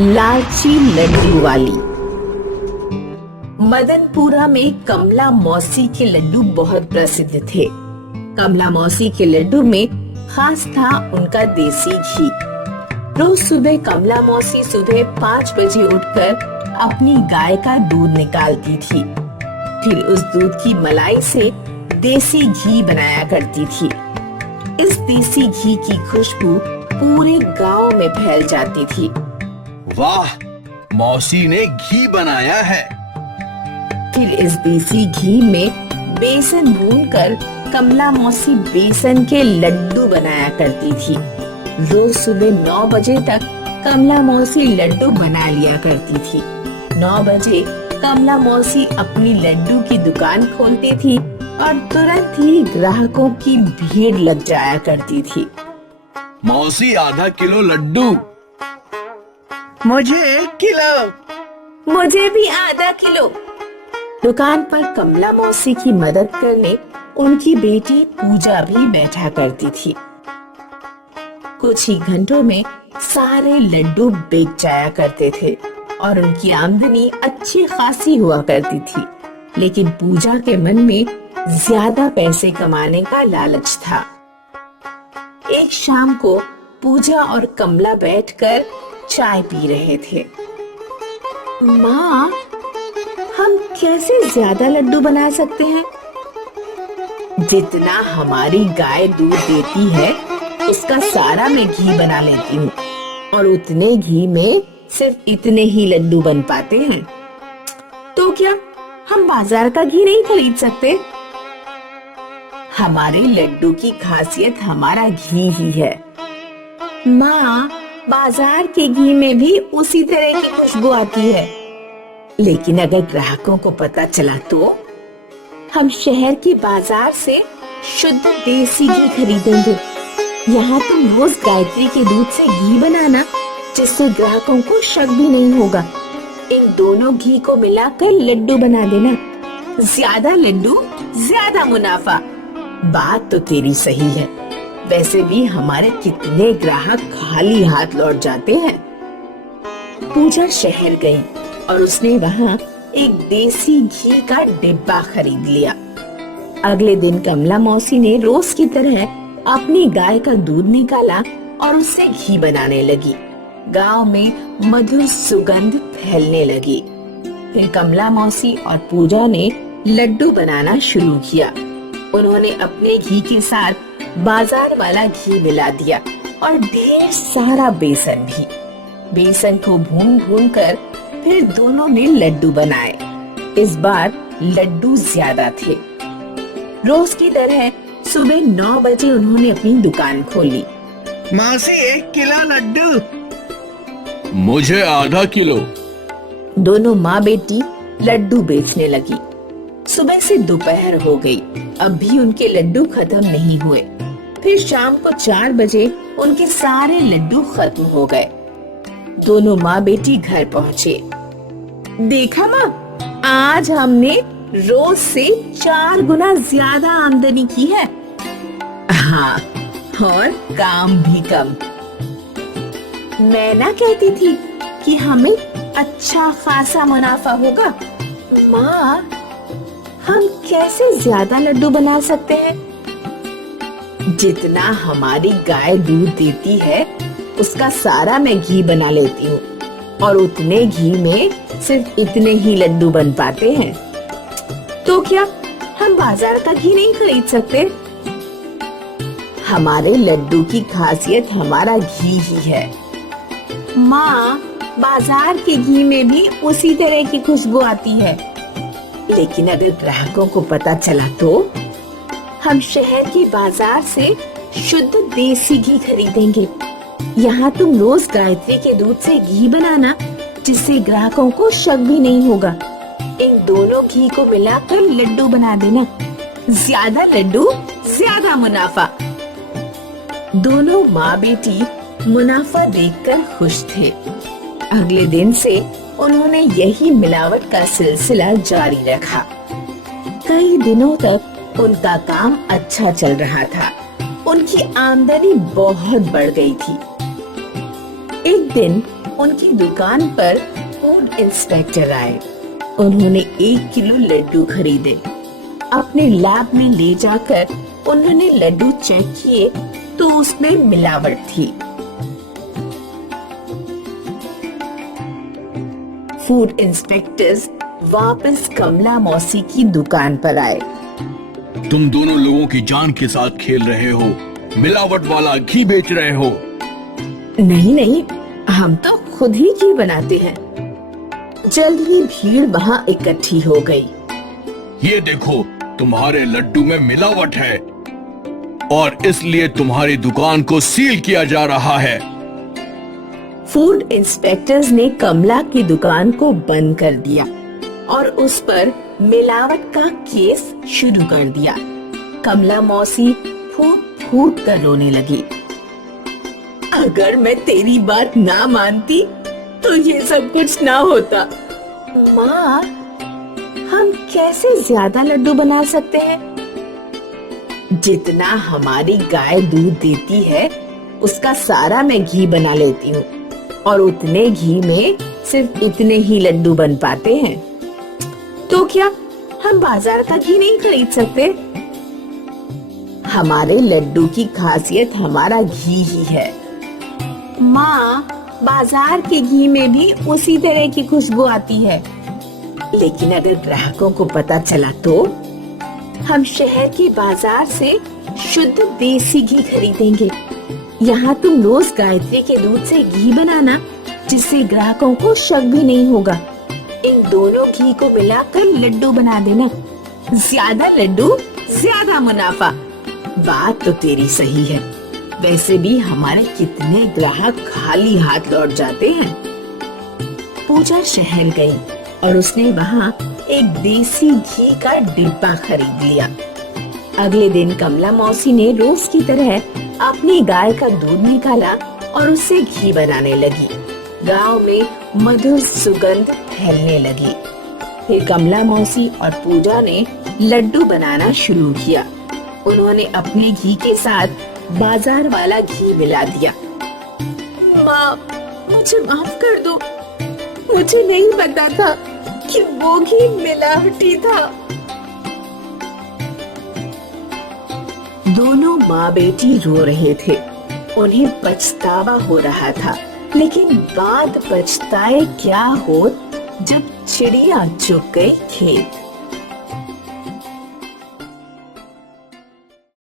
लालची लड्डू वाली। मदनपुरा में कमला मौसी के लड्डू बहुत प्रसिद्ध थे। कमला मौसी के लड्डू में खास था उनका देसी घी। रोज सुबह कमला मौसी सुबह 5 बजे उठकर अपनी गाय का दूध निकालती थी। फिर उस दूध की मलाई से देसी घी बनाया करती थी। इस देसी घी की खुशबू पूरे गांव में फैल जाती थी। वाह, मौसी ने घी बनाया है। फिर इस देसी घी में बेसन भूनकर कमला मौसी बेसन के लड्डू बनाया करती थी। रोज सुबह 9 बजे तक कमला मौसी लड्डू बना लिया करती थी। 9 बजे कमला मौसी अपनी लड्डू की दुकान खोलती थी और तुरंत ही ग्राहकों की भीड़ लग जाया करती थी। मौसी आधा किलो लड्डू। मुझे 1 किलो। मुझे भी आधा किलो। दुकान पर कमला मौसी की मदद करने उनकी बेटी पूजा भी बैठा करती थी। कुछ ही घंटों में सारे लड्डू बिक जाया करते थे और उनकी आमदनी अच्छी खासी हुआ करती थी। लेकिन पूजा के मन में ज्यादा पैसे कमाने का लालच था। एक शाम को पूजा और कमला बैठकर चाय पी रहे थे। माँ, हम कैसे ज्यादा लड्डू बना सकते हैं? जितना हमारी गाय दूध देती है उसका सारा मैं घी बना लेती हूँ और उतने घी में सिर्फ इतने ही लड्डू बन पाते हैं। तो क्या हम बाजार का घी नहीं खरीद सकते? हमारे लड्डू की खासियत हमारा घी ही है। माँ, बाजार के घी में भी उसी तरह की खुशबू आती है। लेकिन अगर ग्राहकों को पता चला तो? हम शहर के बाजार से शुद्ध देसी घी खरीदेंगे। यहाँ तुम रोज गायत्री के दूध से घी बनाना, जिससे ग्राहकों को शक भी नहीं होगा। इन दोनों घी को मिलाकर लड्डू बना देना। ज्यादा लड्डू, ज्यादा मुनाफा। बात तो तेरी सही है। वैसे भी हमारे कितने ग्राहक खाली हाथ लौट जाते हैं। पूजा शहर गई और उसने वहाँ एक देसी घी का डिब्बा खरीद लिया। अगले दिन कमला मौसी ने रोज की तरह अपनी गाय का दूध निकाला और उससे घी बनाने लगी। गांव में मधुर सुगंध फैलने लगी। फिर कमला मौसी और पूजा ने लड्डू बनाना शुरू किया। उन्होंने अपने घी के साथ बाजार वाला घी मिला दिया और ढेर सारा बेसन भी। बेसन को भून भून कर फिर दोनों ने लड्डू बनाए। इस बार लड्डू ज्यादा थे। रोज की तरह सुबह 9 बजे उन्होंने अपनी दुकान खोली। मौसी 1 किलो लड्डू। मुझे आधा किलो। दोनों माँ बेटी लड्डू बेचने लगी। सुबह से दोपहर हो गई, अब भी उनके लड्डू खत्म नहीं हुए। फिर शाम को 4 बजे उनके सारे लड्डू खत्म हो गए। दोनों माँ बेटी घर पहुँचे। देखा माँ, आज हमने रोज से 4 गुना ज्यादा आमदनी की है। हाँ, और काम भी कम। मैं ना कहती थी कि हमें अच्छा खासा मुनाफा होगा। माँ, हम कैसे ज्यादा लड्डू बना सकते हैं? जितना हमारी गाय दूध देती है उसका सारा मैं घी बना लेती हूँ और उतने घी में सिर्फ इतने ही लड्डू बन पाते हैं। तो क्या हम बाजार का घी नहीं खरीद सकते? हमारे लड्डू की खासियत हमारा घी ही है। माँ, बाजार के घी में भी उसी तरह की खुशबू आती है। लेकिन अगर ग्राहकों को पता चला तो? हम शहर के बाजार से शुद्ध देसी घी खरीदेंगे। यहाँ तुम रोज गायत्री के दूध से घी बनाना, जिससे ग्राहकों को शक भी नहीं होगा। इन दोनों घी को मिलाकर लड्डू बना देना। ज्यादा लड्डू, ज्यादा मुनाफा। दोनों माँ बेटी मुनाफा देखकर खुश थे। अगले दिन से उन्होंने यही मिलावट का सिलसिला जारी रखा। कई दिनों तक उनका काम अच्छा चल रहा था। उनकी आमदनी बहुत बढ़ गई थी। एक दिन उनकी दुकान पर फूड इंस्पेक्टर आए। उन्होंने 1 किलो लड्डू खरीदे। अपने लैब में ले जाकर उन्होंने लड्डू चेक किए तो उसमें मिलावट थी। फूड इंस्पेक्टर्स वापस कमला मौसी की दुकान पर आए। तुम दोनों लोगों की जान के साथ खेल रहे हो, मिलावट वाला घी बेच रहे हो। नहीं नहीं, हम तो खुद ही घी बनाते हैं। जल्द ही भीड़ वहाँ इकट्ठी हो गई। ये देखो, तुम्हारे लड्डू में मिलावट है और इसलिए तुम्हारी दुकान को सील किया जा रहा है। फूड इंस्पेक्टर्स ने कमला की दुकान को बंद कर दिया और उस पर मिलावट का केस शुरू कर दिया। कमला मौसी फूट फूट कर रोने लगी। अगर मैं तेरी बात ना मानती तो ये सब कुछ ना होता। माँ, हम कैसे ज्यादा लड्डू बना सकते हैं? जितना हमारी गाय दूध देती है उसका सारा मैं घी बना लेती हूँ और उतने घी में सिर्फ इतने ही लड्डू बन पाते हैं। तो क्या हम बाजार का घी नहीं खरीद सकते? हमारे लड्डू की खासियत हमारा घी ही है। माँ, बाजार के घी में भी उसी तरह की खुशबू आती है। लेकिन अगर ग्राहकों को पता चला तो हम शहर के बाजार से शुद्ध देसी घी खरीदेंगे। यहाँ तुम रोज गायत्री के दूध से घी बनाना, जिससे ग्राहकों को शक भी नहीं होगा। इन दोनों घी को मिलाकर लड्डू बना देना। ज्यादा लड्डू, ज्यादा मुनाफा। बात तो तेरी सही है। वैसे भी हमारे कितने ग्राहक खाली हाथ लौट जाते हैं। पूजा शहर गई और उसने वहाँ एक देसी घी का डिब्बा खरीद लिया। अगले दिन कमला मौसी ने रोज की तरह अपनी गाय का दूध निकाला और उससे घी बनाने लगी। गांव में मधुर सुगंध फैलने लगी। फिर कमला मौसी और पूजा ने लड्डू बनाना शुरू किया। उन्होंने अपने घी के साथ बाजार वाला घी मिला दिया। माँ, मुझे माफ कर दो। मुझे नहीं पता था कि वो घी मिलावटी था। दोनों माँ बेटी रो रहे थे। उन्हें पछतावा हो रहा था, लेकिन बाद पछताए क्या हो जब चिड़िया चुग गई खेत।